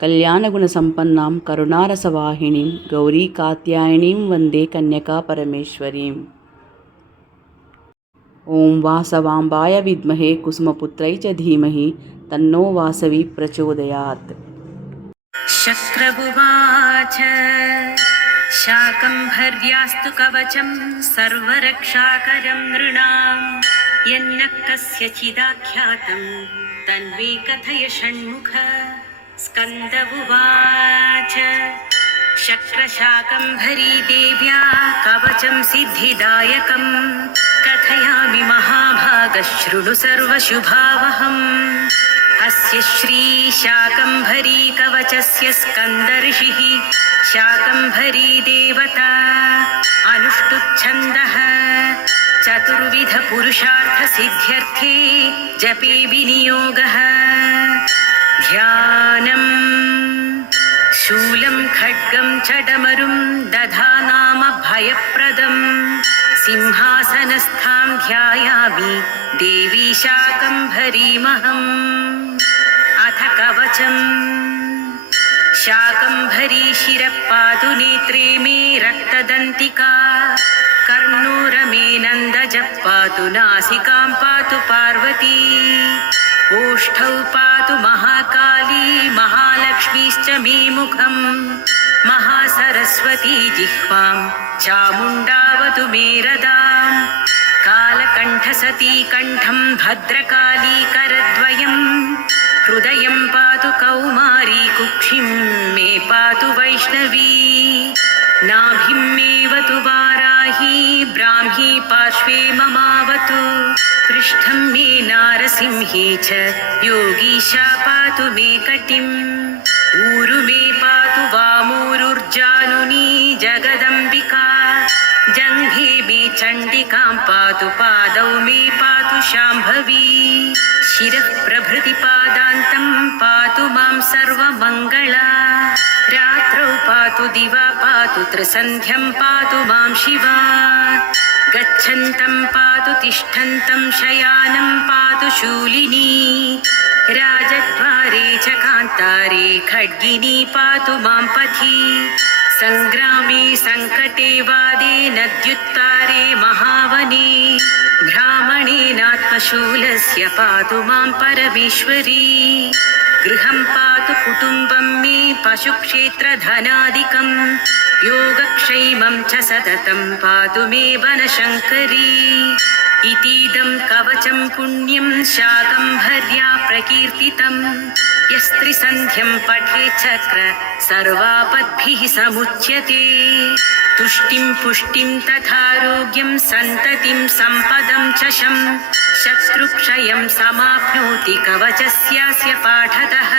कल्याणगुणसम्पन्नां करुणारसवाहिनीं गौरीकात्यायनीं वन्दे कन्यकापरमेश्वरीम्। ॐ वासवाम्बाय विद्महे कुसुमपुत्रै च धीमहि तन्नो वासवी प्रचोदयात्। शक्रबुवाच शाकम्भर्यास्तु कवचं सर्वरक्षाकरं नृणां यन्न कस्यचिदाख्यातं तन्मे कथय षण्मुख। स्कन्द उवाच शक्रशाकम्भरी देव्या कवचं सिद्धिदायकं कथयामि महाभागः शृणु सर्वशुभावहम्। अस्य श्रीशाकम्भरी कवचस्य स्कन्दर्षिः शाकम्भरी देवता अनुष्टुप्छन्दः चतुर्विधपुरुषार्थसिद्ध्यर्थे जपे विनियोगः। ध्यानम् शूलं खड्गं च डमरुं दधानाम भयप्रदं सिंहासनस्थां ध्यायामि देवी शाकम्भरीमहम्। अथ कवचम् शाकम्भरी शिरः पातु नेत्रे मे रक्तदन्तिका कर्णोरमे नन्दजः पातु नासिकां पातु पार्वती ओष्ठौ पातु महाकाली महालक्ष्मीश्च मे मुखम् महासरस्वती जिह्वां चामुण्डावतु मे रदाम् कालकण्ठसती कण्ठं भद्रकाली करद्वयम् हृदयं पातु कौमारी कुक्षिं मे पातु वैष्णवी नाभिं मेवतु वाराही ब्राह्मी पार्श्वे ममावतु पृष्ठं मे नारसिंही च योगीशा पातु मे कटिम् ऊरु मे पातु वामूरुर्जानुनी जगदम्बिका जङ्घे मे चण्डिकां पातु पादौ मे पातु शाम्भवी शिरः प्रभृतिपादान्तं पातु मां सर्वमङ्गला रात्रौ पातु दिवा पातु त्रिसन्ध्यं पातु मां शिवा गच्छन्तं पातु तिष्ठन्तं शयानं पातु शूलिनी राजद्वारे च कान्तारे खड्गिनी पातु मां पथि सङ्ग्रामे सङ्कटे वादे नद्युत्तारे महावने ब्राह्मणेनात्मशूलस्य पातु मां परमेश्वरी गृहं पातु कुटुम्बं मे पशुक्षेत्रधनादिकं योगक्षेमं च सततं पातु मे वनशङ्करी। इतीदं कवचं पुण्यं शाकम्भर्या प्रकीर्तितं यस्त्रिसन्ध्यं पठेत् चक्र सर्वापद्भिः समुच्यते तुष्टिं पुष्टिं तथारोग्यं सन्ततिं सम्पदं च शत्रुक्षयं समाप्नोति कवचस्यास्य पाठतः।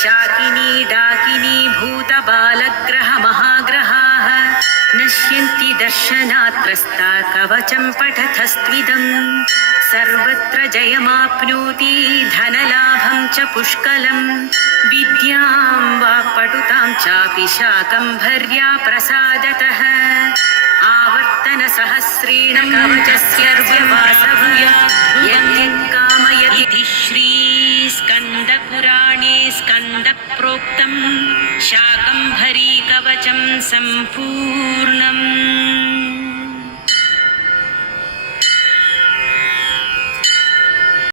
शाकिनी डाकिनी भूतबालग्रहमहाग्रहाः नश्यन्ति दर्शनात् त्रस्ता कवचं पठतस्त्विदम् सर्वत्र जयमाप्नोति धनलाभं च पुष्कलं विद्यां वा पटुतां चापि शाकम्भर्या प्रसादतः आवर्तनसहस्रेण कवचस्यर्व्यवासभूया यत्कामयति श्रीस्कन्दपुराणे स्कन्दप्रोक्तं शाकम्भरी कवचं सम्पूर्णम्।